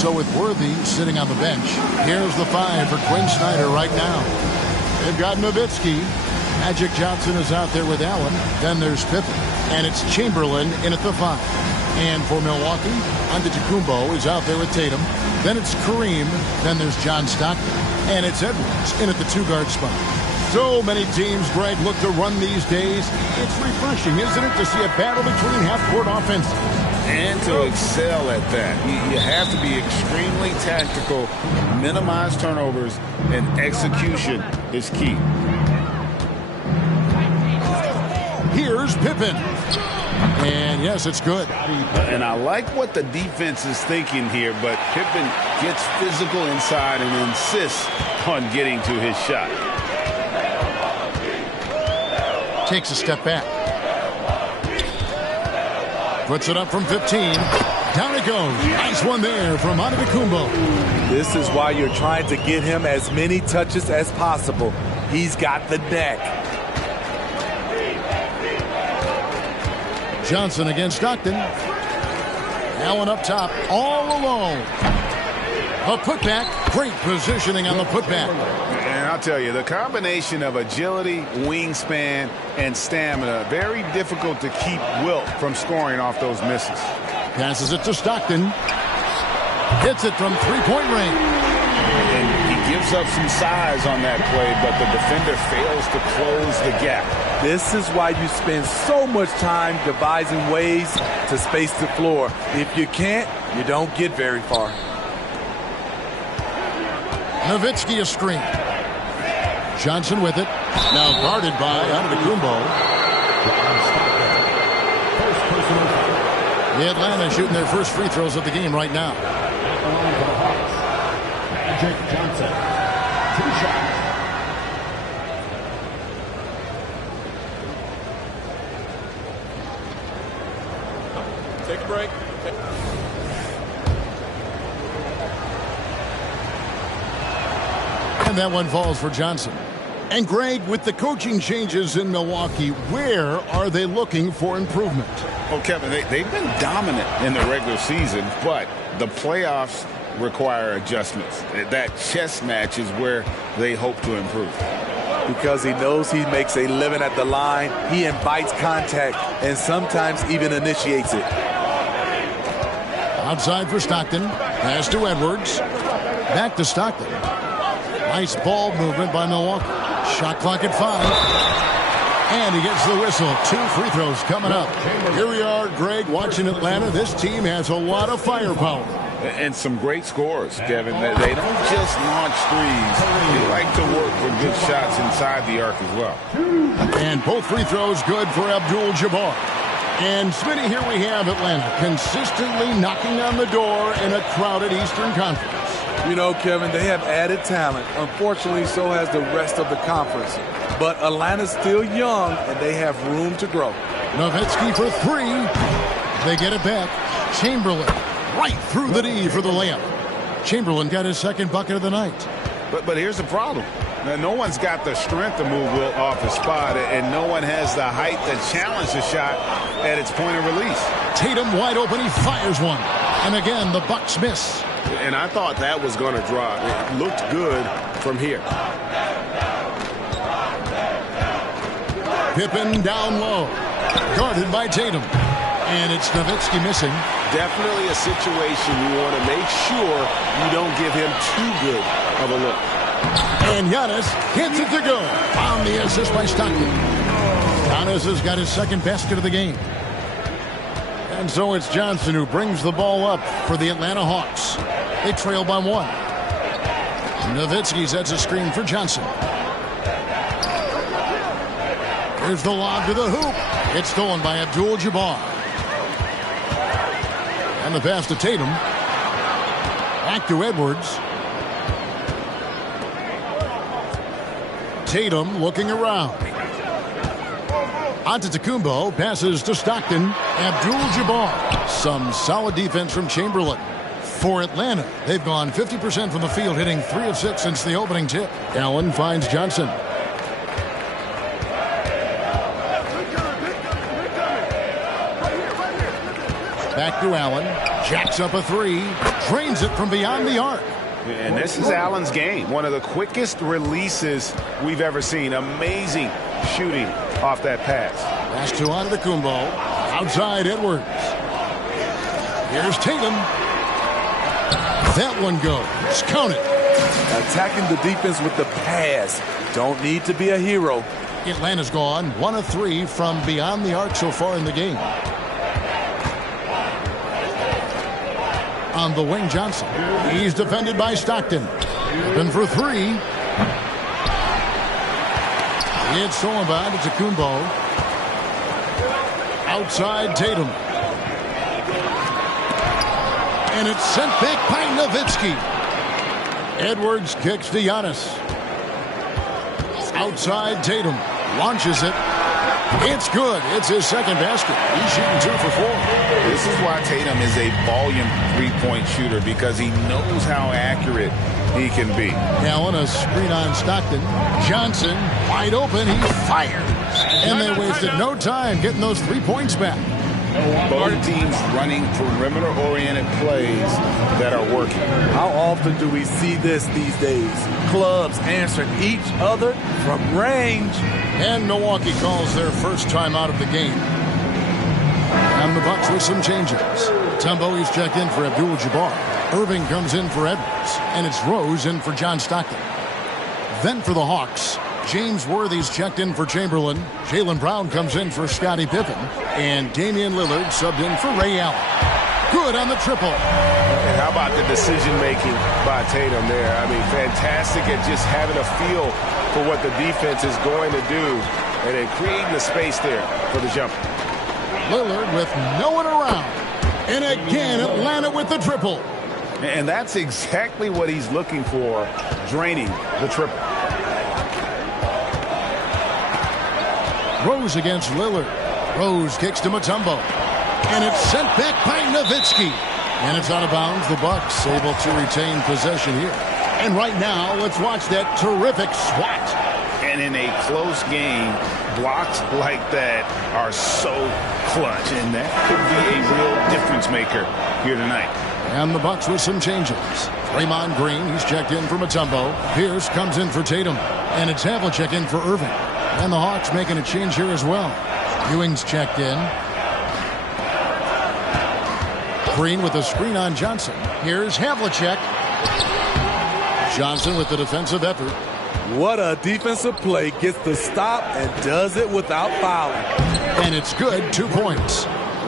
So with Worthy sitting on the bench, here's the 5 for Quinn Snyder right now. They've got Nowitzki. Magic Johnson is out there with Allen. Then there's Pippen. And it's Chamberlain in at the 5. And for Milwaukee, Antetokounmpo is out there with Tatum. Then it's Kareem. Then there's John Stockton. And it's Edwards in at the 2-guard spot. So many teams, Greg, look to run these days. It's refreshing, isn't it, to see a battle between half-court offenses? And to excel at that. You have to be extremely tactical, minimize turnovers, and execution is key. Here's Pippen. And yes, it's good. And I like what the defense is thinking here, but Pippen gets physical inside and insists on getting to his shot. Takes a step back. Puts it up from 15. Down it goes. Nice one there from Antetokounmpo. This is why you're trying to get him as many touches as possible. He's got the neck. Johnson against Stockton. Allen up top, all alone. A putback. Great positioning on the putback. And I'll tell you, the combination of agility, wingspan, and stamina, very difficult to keep Wilt from scoring off those misses. Passes it to Stockton. Hits it from three-point range. And he gives up some size on that play, but the defender fails to close the gap. This is why you spend so much time devising ways to space the floor. If you can't, you don't get very far. Nowitzki a screen. Johnson with it. Now guarded by Antetokounmpo. The Atlanta shooting their first free throws of the game right now. Magic Johnson, 2 shots. Take a break. And that one falls for Johnson. And Greg, with the coaching changes in Milwaukee, where are they looking for improvement? Well, Kevin, they've been dominant in the regular season, but the playoffs require adjustments. That chess match is where they hope to improve. Because he knows he makes a living at the line, he invites contact and sometimes even initiates it. Outside for Stockton. Pass to Edwards. Back to Stockton. Nice ball movement by Milwaukee. Shot clock at 5. And he gets the whistle. 2 free throws coming up. Here we are, Greg, watching Atlanta. This team has a lot of firepower. And some great scores, Kevin. They don't just launch threes. They like to work for good shots inside the arc as well. And both free throws good for Abdul-Jabbar. And Smitty, here we have Atlanta consistently knocking on the door in a crowded Eastern Conference. You know, Kevin, they have added talent. Unfortunately, so has the rest of the conference. But Atlanta's still young, and they have room to grow. Nowitzki for 3. They get it back. Chamberlain right through the D for the layup. Chamberlain got his second bucket of the night. But here's the problem. Now, no one's got the strength to move Wilt off the spot, and no one has the height to challenge the shot at its point of release. Tatum wide open. He fires one. And again, the Bucks miss. And I thought that was going to drop. It looked good from here. Pippen down low. Guarded by Tatum. And it's Nowitzki missing. Definitely a situation you want to make sure you don't give him too good of a look. And Giannis hits it to go. On the assist by Stockton. Giannis has got his second basket of the game. And so it's Johnson who brings the ball up for the Atlanta Hawks. They trail by 1. Nowitzki sets a screen for Johnson. Here's the lob to the hoop. It's stolen by Abdul-Jabbar. And the pass to Tatum. Back to Edwards. Tatum looking around. Antetokounmpo passes to Stockton. Abdul-Jabbar. Some solid defense from Chamberlain. For Atlanta, they've gone 50% from the field, hitting 3 of 6 since the opening tip. Allen finds Johnson. Back to Allen. Jacks up a three. Drains it from beyond the arc. And this is Allen's game. One of the quickest releases we've ever seen. Amazing shooting off that pass. Pass to Antetokounmpo. Outside Edwards. Here's Tatum. That one goes. Count it. Attacking the defense with the pass. Don't need to be a hero. Atlanta's gone 1 of 3 from beyond the arc so far in the game. On the wing, Johnson. He's defended by Stockton. Open for 3. It's stolen by Antetokounmpo. Outside Tatum. And it's sent back by Nowitzki. Edwards kicks to Giannis. Outside Tatum. Launches it. It's good. It's his second basket. He's shooting 2 for 4. This is why Tatum is a volume three-point shooter, because he knows how accurate he can be. Allen, a screen on Stockton. Johnson, wide open. He fires. And they wasted no time getting those 3 points back. Both teams running perimeter-oriented plays that are working. How often do we see this these days? Clubs answering each other from range. And Milwaukee calls their first time out of the game. And the Bucks with some changes. Tumbo is checked in for Abdul-Jabbar. Irving comes in for Edwards. And it's Rose in for John Stockton. Then for the Hawks, James Worthy's checked in for Chamberlain. Jaylen Brown comes in for Scottie Pippen. And Damian Lillard subbed in for Ray Allen. Good on the triple. And how about the decision-making by Tatum there? I mean, fantastic at just having a feel for what the defense is going to do and then creating the space there for the jumper. Lillard with no one around. And again, Atlanta with the triple. And that's exactly what he's looking for, draining the triple. Rose against Lillard. Rose kicks to Mutombo. And it's sent back by Nowitzki. And it's out of bounds. The Bucks able to retain possession here. And right now, let's watch that terrific swat. And in a close game, blocks like that are so clutch. And that could be a real difference maker here tonight. And the Bucks with some changes. Draymond Green, he's checked in for Mutombo. Pierce comes in for Tatum. And it's Havlicek in for Irving. And the Hawks making a change here as well. Ewing's checked in. Green with a screen on Johnson. Here's Havlicek. Johnson with the defensive effort. What a defensive play. Gets the stop and does it without fouling. And it's good. 2 points.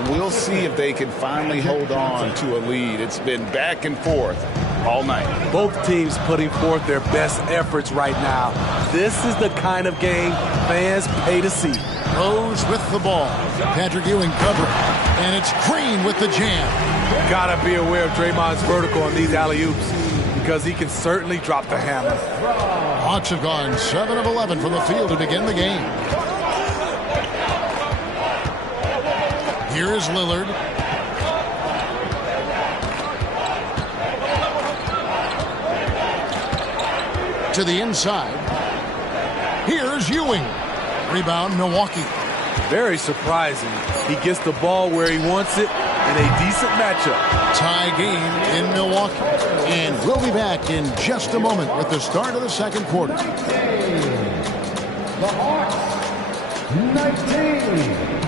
We'll see if they can finally hold on to a lead. It's been back and forth all night. Both teams putting forth their best efforts right now. This is the kind of game fans pay to see. Rose with the ball. Patrick Ewing covered. And it's Green with the jam. Gotta be aware of Draymond's vertical on these alley-oops, because he can certainly drop the hammer. Hawks have gone 7 of 11 from the field to begin the game. Here is Lillard. To the inside. Here's Ewing. Rebound, Milwaukee. Very surprising. He gets the ball where he wants it in a decent matchup. Tie game in Milwaukee. And we'll be back in just a moment with the start of the second quarter. The Hawks, 19.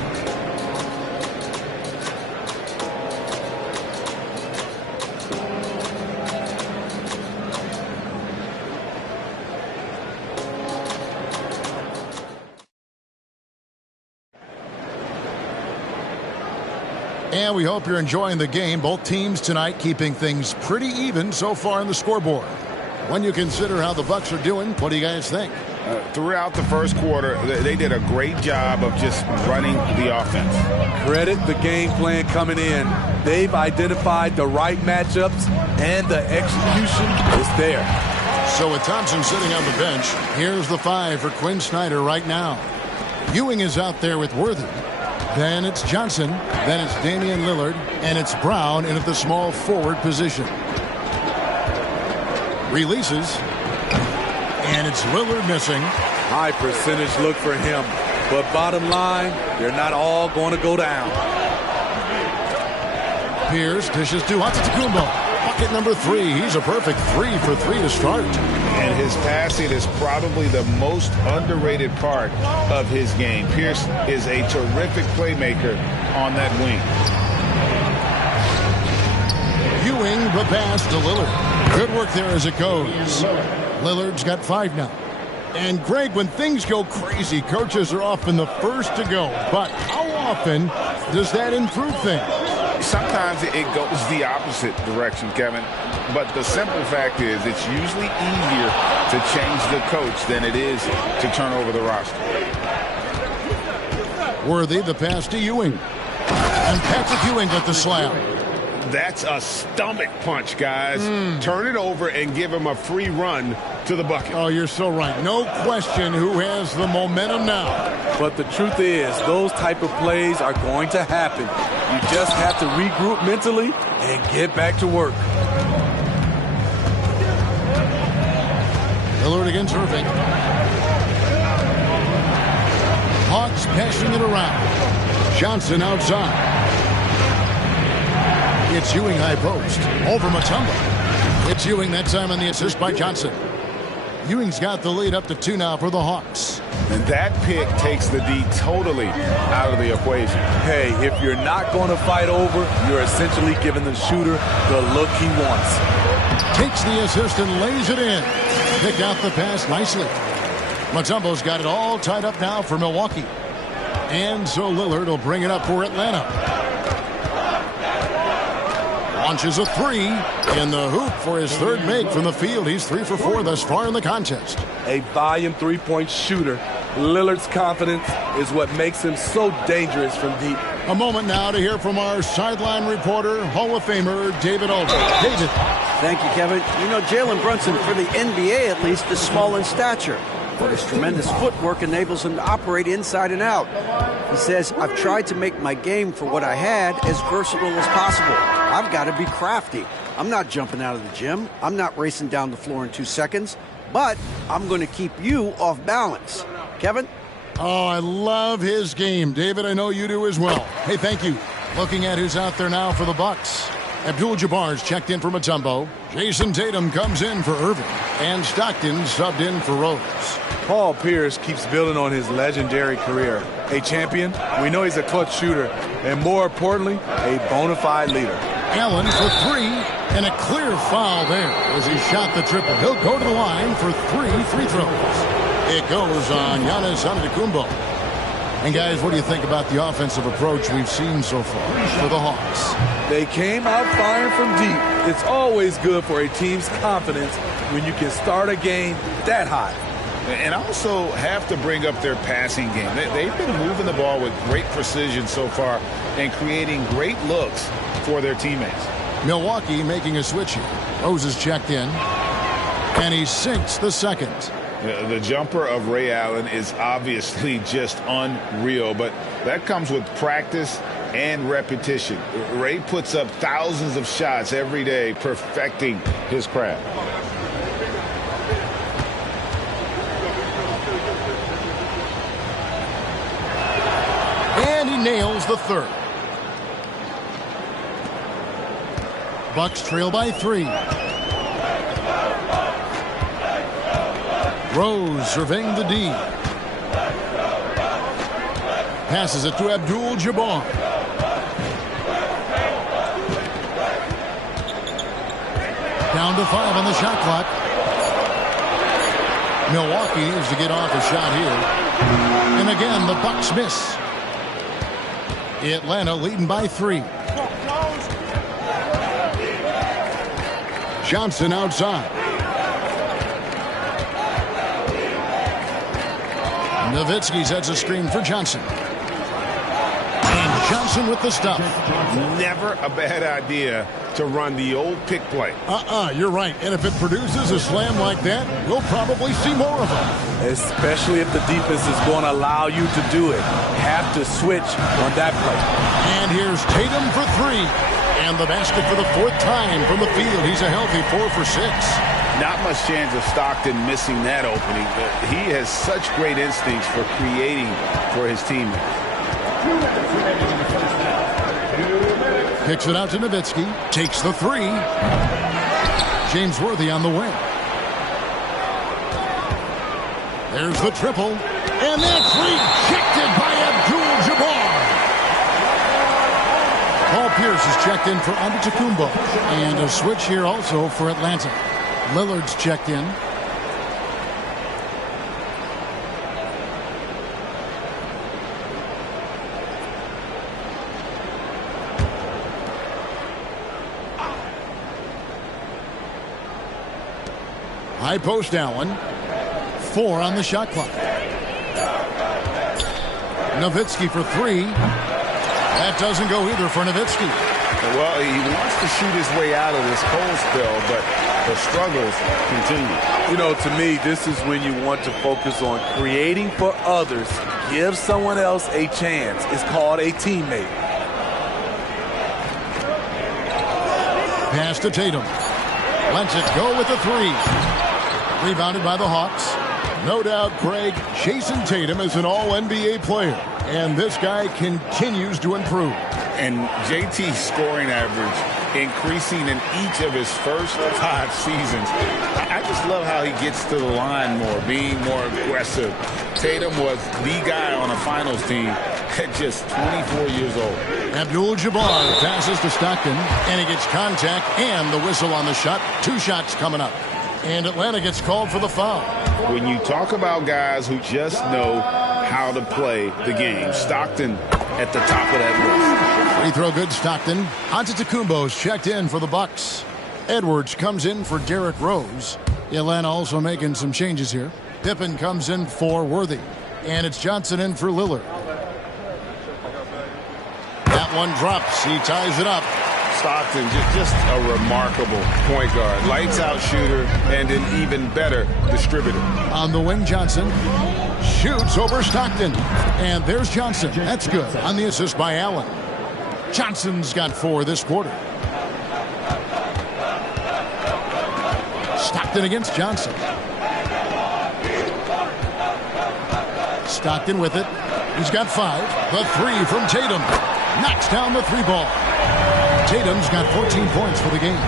And we hope you're enjoying the game. Both teams tonight keeping things pretty even so far in the scoreboard. When you consider how the Bucks are doing, what do you guys think? Throughout the first quarter, they did a great job of just running the offense. Credit the game plan coming in. They've identified the right matchups, and the execution is there. So with Thompson sitting on the bench, here's the 5 for Quinn Snyder right now. Ewing is out there with Worthy. Then it's Johnson. Then it's Damian Lillard. And it's Brown in at the small forward position. Releases. And it's Lillard missing. High percentage look for him. But bottom line, they're not all going to go down. Pierce dishes to Antetokounmpo. Bucket number 3. He's a perfect 3 for 3 to start. And his passing is probably the most underrated part of his game. Pierce is a terrific playmaker on that wing. Ewing the pass to Lillard. Good work there as it goes. Lillard's got 5 now. And Greg, when things go crazy, coaches are often the first to go. But how often does that improve things? Sometimes it goes the opposite direction, Kevin. But the simple fact is it's usually easier to change the coach than it is to turn over the roster. Worthy the pass to Ewing. And Patrick Ewing with the slam. That's a stomach punch, guys. Turn it over and give him a free run to the bucket. Oh, you're so right. No question who has the momentum now. But the truth is, those type of plays are going to happen. You just have to regroup mentally and get back to work. Lillard against Irving. Hawks passing it around. Johnson outside. It's Ewing high post. Over Mutombo. It's Ewing that time on the assist by Johnson. Ewing's got the lead up to 2 now for the Hawks. And that pick takes the D totally out of the equation. Hey, if you're not going to fight over, you're essentially giving the shooter the look he wants. Takes the assist and lays it in. Picked out the pass nicely. Mutombo's got it all tied up now for Milwaukee. And so Lillard will bring it up for Atlanta. Launches a 3 in the hoop for his 3rd make from the field. He's 3 for 4 thus far in the contest. A volume 3-point shooter. Lillard's confidence is what makes him so dangerous from deep. A moment now to hear from our sideline reporter, Hall of Famer David Aldridge. David. Thank you, Kevin. You know, Jalen Brunson, for the NBA at least, is small in stature, but his tremendous footwork enables him to operate inside and out. He says, I've tried to make my game for what I had as versatile as possible. I've got to be crafty. I'm not jumping out of the gym. I'm not racing down the floor in 2 seconds, but I'm going to keep you off balance. Kevin? Oh, I love his game. David, I know you do as well. Hey, thank you. Looking at who's out there now for the Bucks. Abdul-Jabbar's checked in for Mutombo. Jason Tatum comes in for Irving. And Stockton subbed in for Rose. Paul Pierce keeps building on his legendary career. A champion, we know he's a clutch shooter, and more importantly, a bona fide leader. Allen for 3, and a clear foul there as he shot the triple. He'll go to the line for 3 free throws. It goes on Giannis Antetokounmpo. And guys, what do you think about the offensive approach we've seen so far for the Hawks? They came out firing from deep. It's always good for a team's confidence when you can start a game that high. And also have to bring up their passing game. They've been moving the ball with great precision so far and creating great looks for their teammates. Milwaukee making a switch here. Rose is checked in, and he sinks the second. The jumper of Ray Allen is obviously just unreal, but that comes with practice and repetition. Ray puts up thousands of shots every day, perfecting his craft. And he nails the 3rd. Bucks trail by 3. Rose surveying the D. Passes it to Abdul-Jabbar. Down to 5 on the shot clock. Milwaukee needs to get off a shot here. And again, the Bucks miss. Atlanta leading by 3. Johnson outside. Nowitzki sets a screen for Johnson. And Johnson with the stuff. Never a bad idea to run the old pick play. You're right. And if it produces a slam like that, we'll probably see more of them. Especially if the defense is going to allow you to do it. Have to switch on that play. And here's Tatum for 3. And the basket for the 4th time from the field. He's a healthy 4 for 6. Not much chance of Stockton missing that opening. But he has such great instincts for creating for his teammates. 2 minutes remaining in the first half. 2 minutes. Kicks it out to Nowitzki. Takes the three. James Worthy on the wing. There's the triple. And that's rejected by Abdul-Jabbar. Paul Pierce is checked in for Antetokounmpo. And a switch here also for Atlanta. Lillard's checked in. High post Allen. 4 on the shot clock. Nowitzki for 3. That doesn't go either for Nowitzki. Well, he wants to shoot his way out of this cold spell, but the struggles continue. You know, to me, this is when you want to focus on creating for others. Give someone else a chance. It's called a teammate. Pass to Tatum. Lets it go with the 3. Rebounded by the Hawks. No doubt, Greg, Jason Tatum is an all-NBA player, and this guy continues to improve. And JT's scoring average increasing in each of his first 5 seasons. I just love how he gets to the line more, being more aggressive. Tatum was the guy on a finals team at just 24 years old. Abdul-Jabbar passes to Stockton, and he gets contact and the whistle on the shot. 2 shots coming up. And Atlanta gets called for the foul. When you talk about guys who just know how to play the game, Stockton at the top of that list. Free throw good, Stockton. Antetokounmpo's checked in for the Bucks. Edwards comes in for Derrick Rose. Atlanta also making some changes here. Pippen comes in for Worthy. And it's Johnson in for Lillard. That one drops. He ties it up. Stockton, just a remarkable point guard. Lights out shooter and an even better distributor. On the wing, Johnson shoots over Stockton. And there's Johnson. That's good. On the assist by Allen. Johnson's got 4 this quarter. Stockton against Johnson. Stockton with it. He's got 5. The 3 from Tatum. Knocks down the 3 ball. Tatum's got 14 points for the game.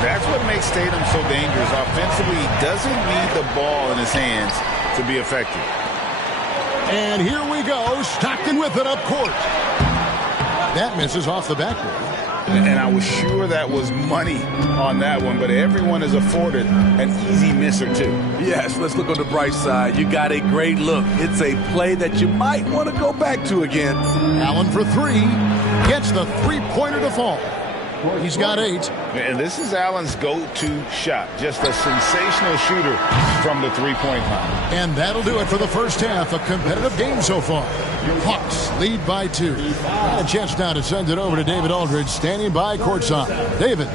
That's what makes Tatum so dangerous. Offensively, he doesn't need the ball in his hands to be effective. And here we go. Stockton with it up court. That misses off the backboard. And I was sure that was money on that one, but everyone is afforded an easy miss or 2. Yes, let's look on the bright side. You got a great look. It's a play that you might want to go back to again. Allen for 3. Gets the 3-pointer to fall. He's got 8. And this is Allen's go-to shot. Just a sensational shooter from the 3-point line. And that'll do it for the first half. A competitive game so far. Hawks lead by 2. And a chance now to send it over to David Aldridge, standing by courtside. David.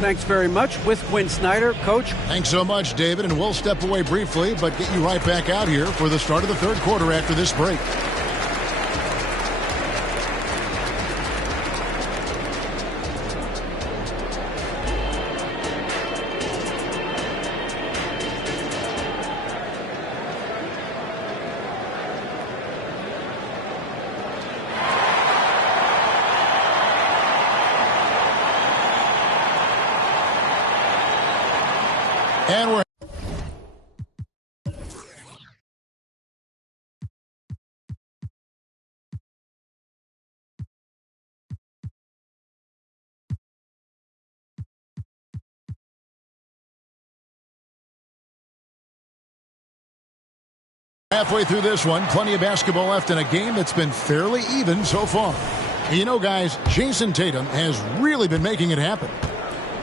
Thanks very much. With Quinn Snyder, Coach. Thanks so much, David. And we'll step away briefly, but get you right back out here for the start of the 3rd quarter after this break. And we're halfway through this one. Plenty of basketball left in a game that's been fairly even so far. You know, guys, Jason Tatum has really been making it happen.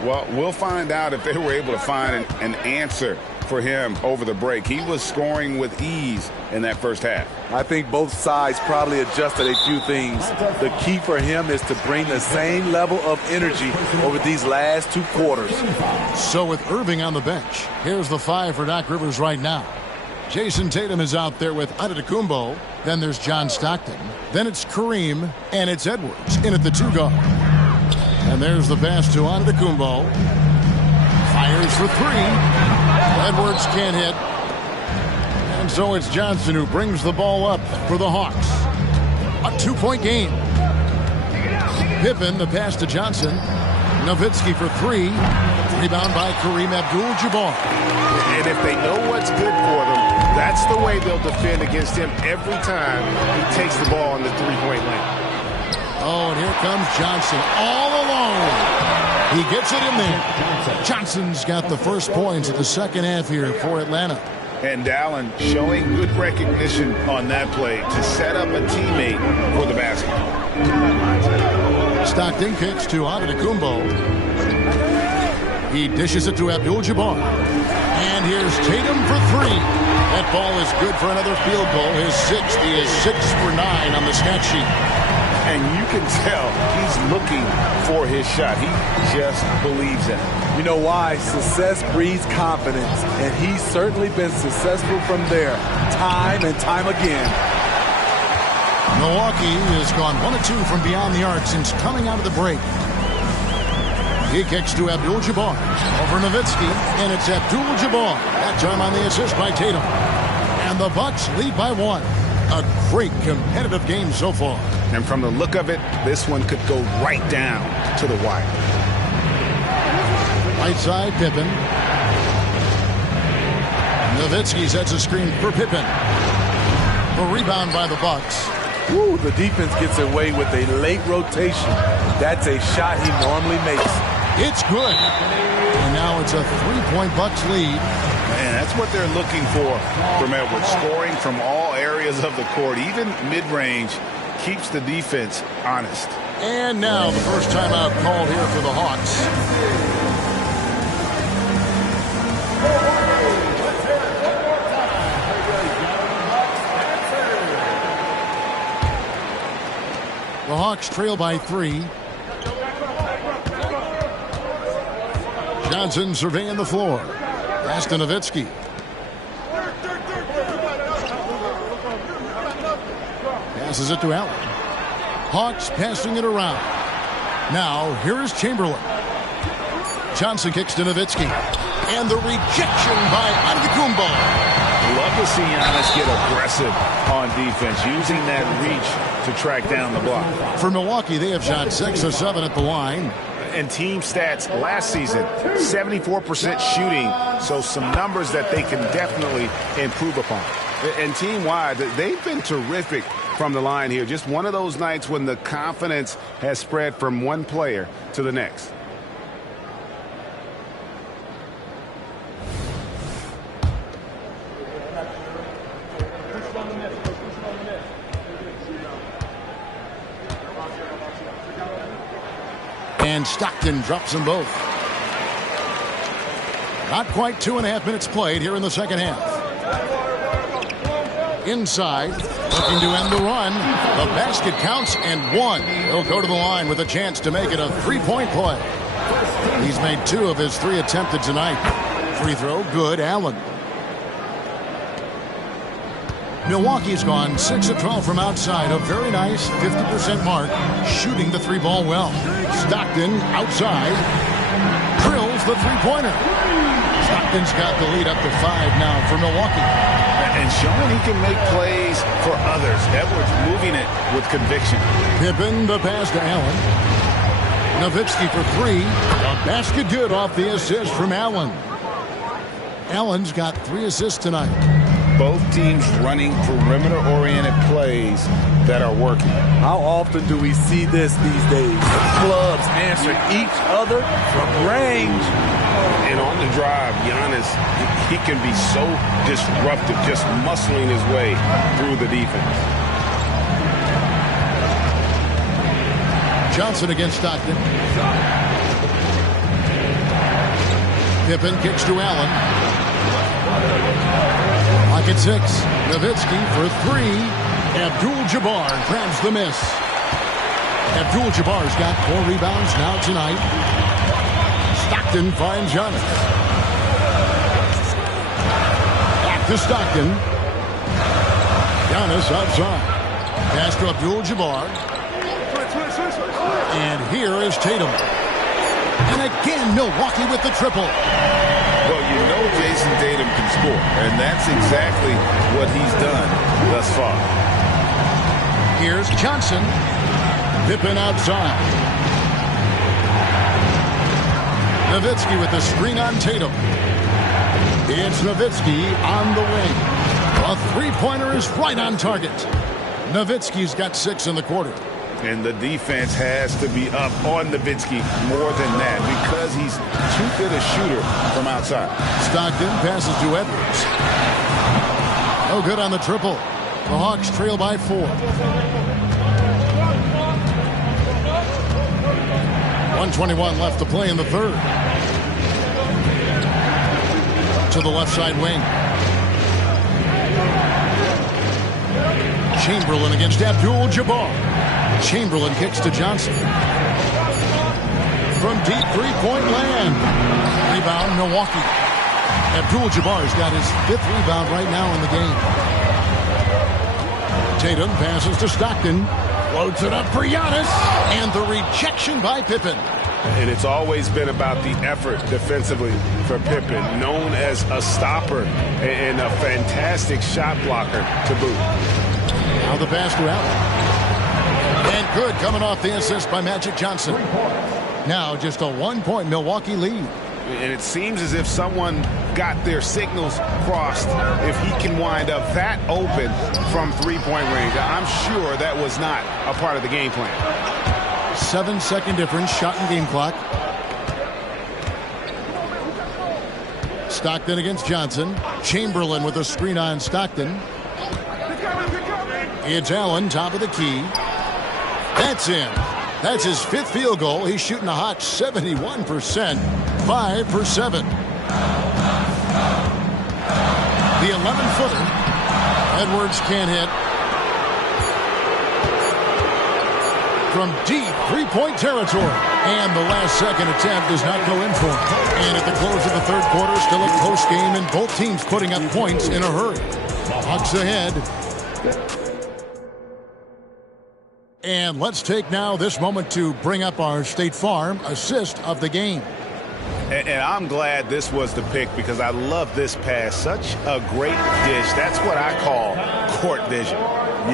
Well, we'll find out if they were able to find an answer for him over the break. He was scoring with ease in that first half. I think both sides probably adjusted a few things. The key for him is to bring the same level of energy over these last 2 quarters. So with Irving on the bench, here's the 5 for Doc Rivers right now. Jason Tatum is out there with Antetokounmpo. Then there's John Stockton. Then it's Kareem, and it's Edwards in at the 2 guard. And there's the pass to Antetokounmpo. Fires for 3. Edwards can't hit. And so it's Johnson who brings the ball up for the Hawks. A 2-point game. Pippen, the pass to Johnson. Nowitzki for three. Rebound by Kareem Abdul-Jabbar. And if they know what's good for them, that's the way they'll defend against him every time he takes the ball in the three-point lane. Oh, and here comes Johnson all alone. He gets it in there. Johnson's got the first points of the second half here for Atlanta. And Allen showing good recognition on that play to set up a teammate for the basket. Stockton kicks to Antetokounmpo. He dishes it to Abdul-Jabbar. And here's Tatum for three. That ball is good for another field goal. His sixth. He is 6 for 9 on the stat sheet. And you can tell he's looking for his shot. He just believes in it. You know why? Success breeds confidence, and he's certainly been successful from there, time and time again. Milwaukee has gone 1 of 2 from beyond the arc since coming out of the break. He kicks to Abdul-Jabbar. Over Nowitzki, and it's Abdul-Jabbar. That time on the assist by Tatum. And the Bucks lead by 1. A great competitive game so far. And from the look of it, this one could go right down to the wire. Right side, Pippen. Nowitzki sets a screen for Pippen. A rebound by the Bucks. Ooh, the defense gets away with a late rotation. That's a shot he normally makes. It's good. And now it's a 3-point Bucks lead. Man, that's what they're looking for from Edwards. Scoring from all areas of the court, even mid-range, keeps the defense honest. And now the first timeout called here for the Hawks. The Hawks trail by 3. Johnson surveying the floor. Pass to Nowitzki. Passes it to Allen. Hawks passing it around. Now, here is Chamberlain. Johnson kicks to Nowitzki. And the rejection by Antetokounmpo. Love to see Giannis get aggressive on defense, using that reach to track down the block. For Milwaukee, they have shot 6 of 7 at the line. And team stats last season, 74% shooting, so some numbers that they can definitely improve upon. And team-wide, they've been terrific from the line here. Just one of those nights when the confidence has spread from one player to the next. And Stockton drops them both. Not quite 2.5 minutes played here in the second half. Inside, looking to end the run. The basket counts and 1. He'll go to the line with a chance to make it a 3-point play. He's made 2 of his 3 attempted tonight. Free throw, good. Allen. Milwaukee's gone 6 of 12 from outside. A very nice 50% mark. Shooting the 3-ball well. Stockton outside. Drills the 3-pointer. Stockton's got the lead up to 5 now for Milwaukee. And showing he can make plays for others. Edwards moving it with conviction. Pippen, the pass to Allen. Nowitzki for 3. A basket good off the assist from Allen. Allen's got 3 assists tonight. Both teams running perimeter-oriented plays that are working. How often do we see this these days? Clubs answering each other from range. And on the drive, Giannis, he can be so disruptive, just muscling his way through the defense. Johnson against Stockton. Pippen kicks to Allen. Lock at 6. Nowitzki for 3. Abdul-Jabbar grabs the miss. Abdul-Jabbar's got 4 rebounds now tonight. Stockton finds Giannis. Back to Stockton. Giannis outside. Pass to Abdul-Jabbar. And here is Tatum. And again, Milwaukee with the triple. Well, you know Jason Tatum can score, and that's exactly what he's done thus far. Here's Johnson. Pippen outside. Nowitzki with the screen on Tatum. It's Nowitzki on the wing. A three-pointer is right on target. Nowitzki's got 6 in the quarter. And the defense has to be up on Nowitzki more than that because he's too good a shooter from outside. Stockton passes to Edwards. No good on the triple. The Hawks trail by 4. 1:21 left to play in the third. To the left side wing. Chamberlain against Abdul-Jabbar. Chamberlain kicks to Johnson. From deep three-point land. Rebound, Milwaukee. Abdul-Jabbar's got his 5th rebound right now in the game. Tatum passes to Stockton. Floats it up for Giannis. And the rejection by Pippen. And it's always been about the effort defensively for Pippen, known as a stopper and a fantastic shot blocker to boot. Now the pass to Allen. And good, coming off the assist by Magic Johnson. Now just a 1-point Milwaukee lead. And it seems as if someone got their signals crossed. If he can wind up that open from three-point range, I'm sure that was not a part of the game plan. 7-second difference, shot and game clock. Stockton against Johnson. Chamberlain with a screen on Stockton. It's Allen, top of the key. That's in. That's his 5th field goal. He's shooting a hot 71%. 5 for 7. The 11-footer. Edwards can't hit. From deep three-point territory. And the last second attempt does not go in for him. And at the close of the third quarter, still a close game, and both teams putting up points in a hurry. Hawks ahead. And let's take now this moment to bring up our State Farm assist of the game. And I'm glad this was the pick because I love this pass. Such a great dish. That's what I call court vision.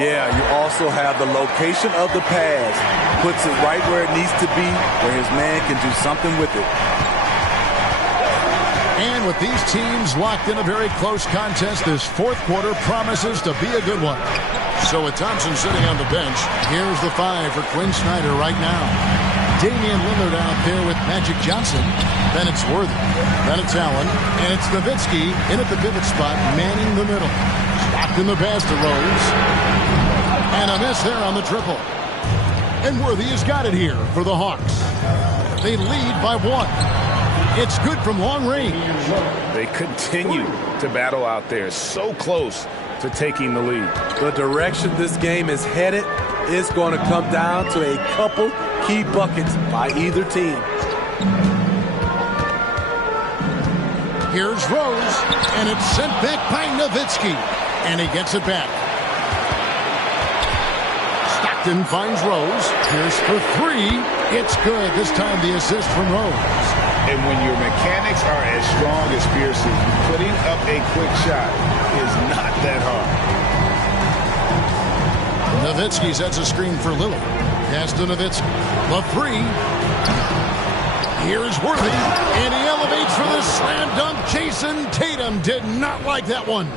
Yeah, you also have the location of the pass. Puts it right where it needs to be, where his man can do something with it. And with these teams locked in a very close contest, this fourth quarter promises to be a good one. So with Thompson sitting on the bench, here's the 5 for Quinn Snyder right now. Damian Lillard out there with Magic Johnson. Then it's Worthy. Then it's Allen. And it's Nowitzki in at the pivot spot, manning the middle. Stockton the pass to Rose. And a miss there on the triple. And Worthy has got it here for the Hawks. They lead by 1. It's good from long range. They continue to battle out there, so close to taking the lead. The direction this game is headed is going to come down to a couple key buckets by either team. Here's Rose, and it's sent back by Nowitzki, and he gets it back. Stockton finds Rose. Here's for 3. It's good. This time the assist from Rose. And when your mechanics are as strong as Pearson's, putting up a quick shot is not that hard. Nowitzki sets a screen for Lillard. Pass to Nowitzki. The 3. Here's Worthy. And he elevates for the slam dunk. Jason Tatum did not like that one.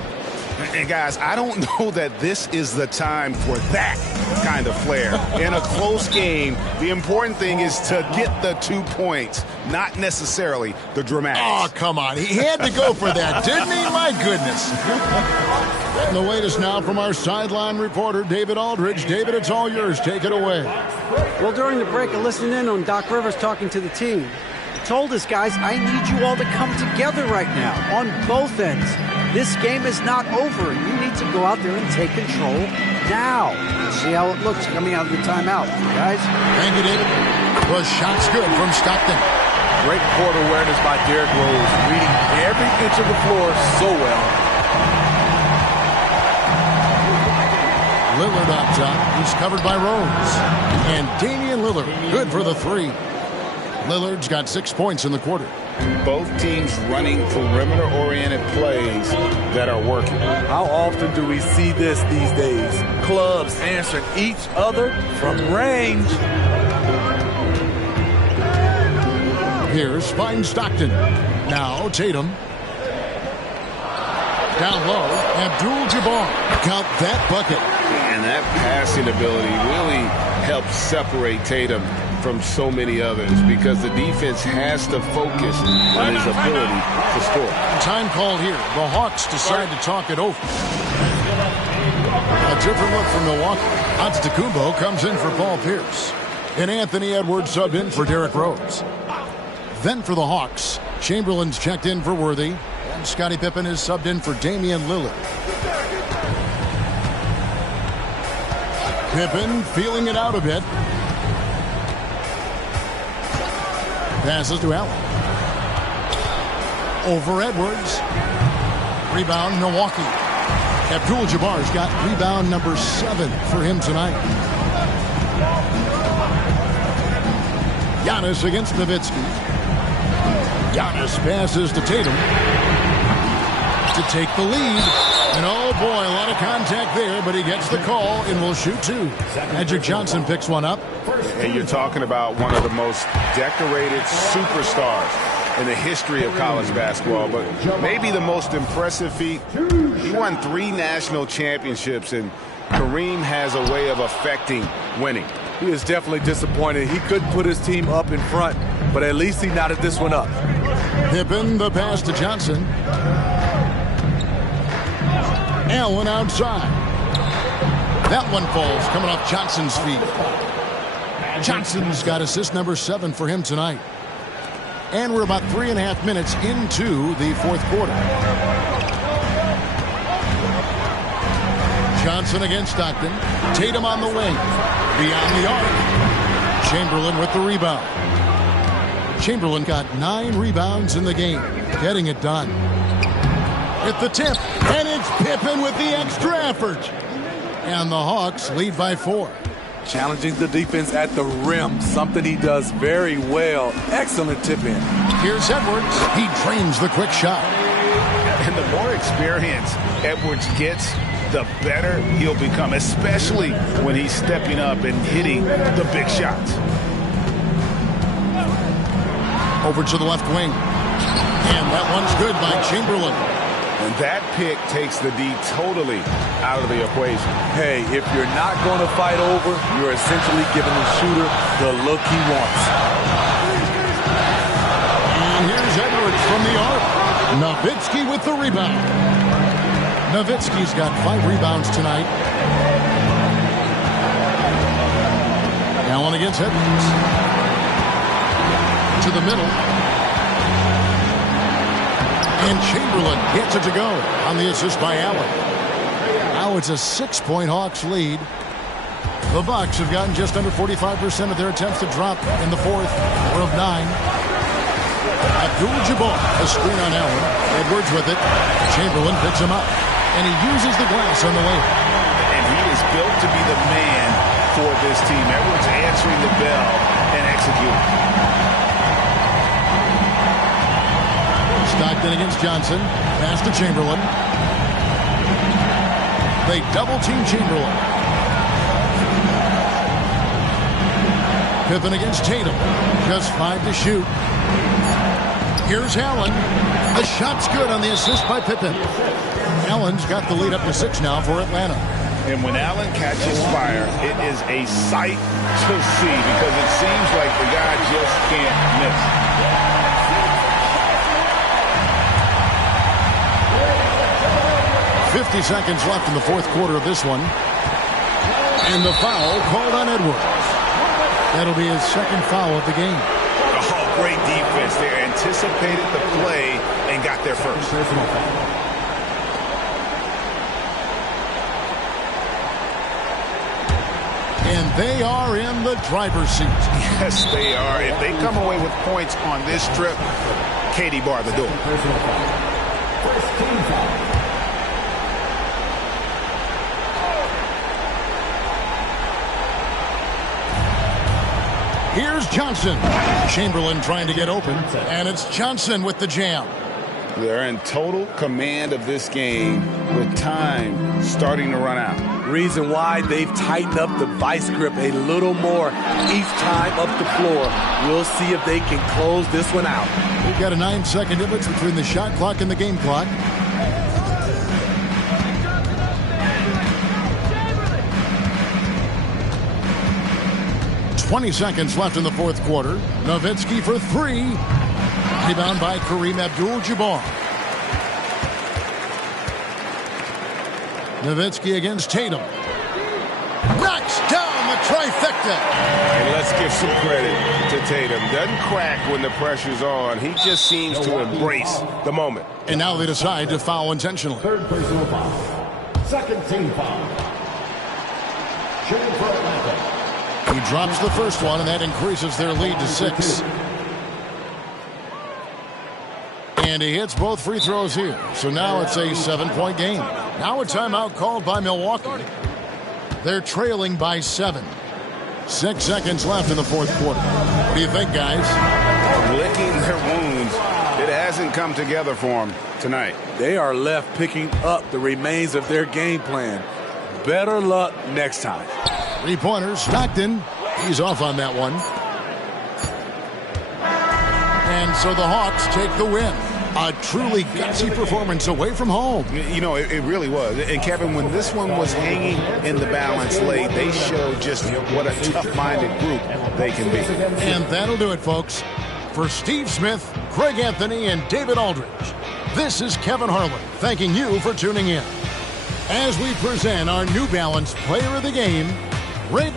And guys, I don't know that this is the time for that kind of flair. In a close game, the important thing is to get the 2 points, not necessarily the dramatics. Oh, come on. He had to go for that, didn't he? My goodness. Getting the latest now from our sideline reporter, David Aldridge. David, it's all yours. Take it away. Well, during the break, I listened in on Doc Rivers talking to the team. He told us, guys, I need you all to come together right now on both ends. This game is not over. You need to go out there and take control now. See how it looks coming out of the timeout, guys. Thank you, David. The shot's good from Stockton. Great court awareness by Derrick Rose, reading every inch of the floor so well. Lillard up top. He's covered by Rose. And Damian Lillard, good for the 3. Lillard's got 6 points in the quarter. Both teams running perimeter-oriented plays that are working. How often do we see this these days? Clubs answering each other from range. Pierce finds Stockton. Now Tatum. Down low, Abdul-Jabbar. Count that bucket. And that passing ability really helps separate Tatum from so many others because the defense has to focus on his ability to score. Time called here. The Hawks decide to talk it over. A different look from Milwaukee. Antetokounmpo comes in for Paul Pierce. And Anthony Edwards subbed in for Derrick Rose. Then for the Hawks, Chamberlain's checked in for Worthy. And Scottie Pippen is subbed in for Damian Lillard. Pippen feeling it out a bit. Passes to Allen. Over Edwards. Rebound Milwaukee. Abdul-Jabbar's got rebound number 7 for him tonight. Giannis against Nowitzki. Giannis passes to Tatum to take the lead. And oh boy, a lot of contact there, but he gets the call and will shoot 2. Magic Johnson picks one up. And you're talking about one of the most decorated superstars in the history of college basketball, but maybe the most impressive feat. He won 3 national championships, and Kareem has a way of affecting winning. He is definitely disappointed. He couldn't put his team up in front, but at least he knotted this one up. Pippen, the pass to Johnson. Allen outside. That one falls coming off Johnson's feet. Johnson's got assist number 7 for him tonight. And we're about 3.5 minutes into the 4th quarter. Johnson against Stockton. Tatum on the wing. Beyond the arc. Chamberlain with the rebound. Chamberlain got 9 rebounds in the game. Getting it done. At the tip. And it's Pippen with the extra effort. And the Hawks lead by 4. Challenging the defense at the rim, something he does very well. Excellent tip in. Here's Edwards. He trains the quick shot. And the more experience Edwards gets, the better he'll become, especially when he's stepping up and hitting the big shots. Over to the left wing. And that one's good by Chamberlain. And that pick takes the D totally out of the equation. Hey, if you're not going to fight over, you're essentially giving the shooter the look he wants. And here's Edwards from the arc. Nowitzki with the rebound. Nowitzki's got 5 rebounds tonight. Allen against Edwards. To the middle. And Chamberlain gets it to go on the assist by Allen. Now it's a 6-point Hawks lead. The Bucks have gotten just under 45% of their attempts to drop in the 4th. 4 of 9. Abdul-Jabbar, a screen on Allen. Edwards with it. Chamberlain picks him up. And he uses the glass on the layup. And he is built to be the man for this team. Edwards answering the bell and executing. Stockton against Johnson. Pass to Chamberlain. They double-team Chamberlain. Pippen against Tatum. Just 5 to shoot. Here's Allen. The shot's good on the assist by Pippen. Allen's got the lead up to 6 now for Atlanta. And when Allen catches fire, it is a sight to see because it seems like the guy just can't miss. 50 seconds left in the 4th quarter of this one. And the foul called on Edwards. That'll be his 2nd foul of the game. Oh, great defense there. Anticipated the play and got there first. And they are in the driver's seat. Yes, they are. If they come away with points on this trip, Katie bar the door. First team foul. Here's Johnson. Chamberlain trying to get open. And it's Johnson with the jam. They're in total command of this game with time starting to run out. Reason why they've tightened up the vice grip a little more each time up the floor. We'll see if they can close this one out. We've got a 9-second difference between the shot clock and the game clock. "20 seconds left in the fourth quarter. Nowitzki for three. Rebound by Kareem Abdul-Jabbar. Nowitzki against Tatum. Knocks down the trifecta. And let's give some credit to Tatum. Doesn't crack when the pressure's on. He just seems to embrace the moment. And now they decide to foul intentionally. Third personal foul. Second team foul. Shooting for Atlanta. He drops the first one, and that increases their lead to 6. And he hits both free throws here. So now it's a 7-point game. Now a timeout called by Milwaukee. They're trailing by 7. 6 seconds left in the fourth quarter. What do you think, guys? Licking their wounds. It hasn't come together for them tonight. They are left picking up the remains of their game plan. Better luck next time. 3-pointer, Stockton. He's off on that one. And so the Hawks take the win. A truly gutsy performance away from home. You know, it really was. And, Kevin, when this one was hanging in the balance late, they showed just what a tough-minded group they can be. And that'll do it, folks. For Steve Smith, Craig Anthony, and David Aldridge, this is Kevin Harlan thanking you for tuning in. As we present our New Balance Player of the Game, Red.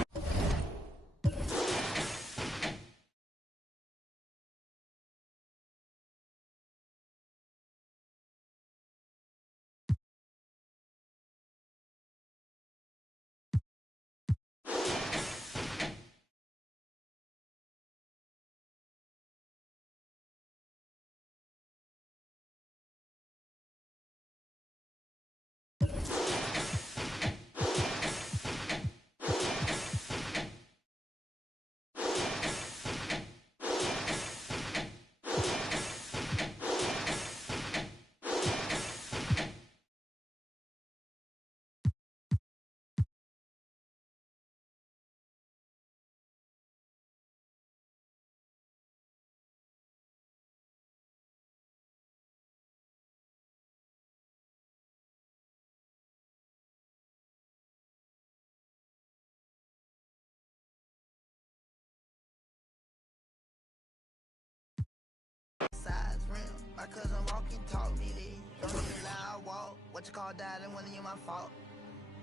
Cause I'm walking, talk me this. Don't need a lie, I walk. What you call that and whether you my fault.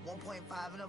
1.5 in a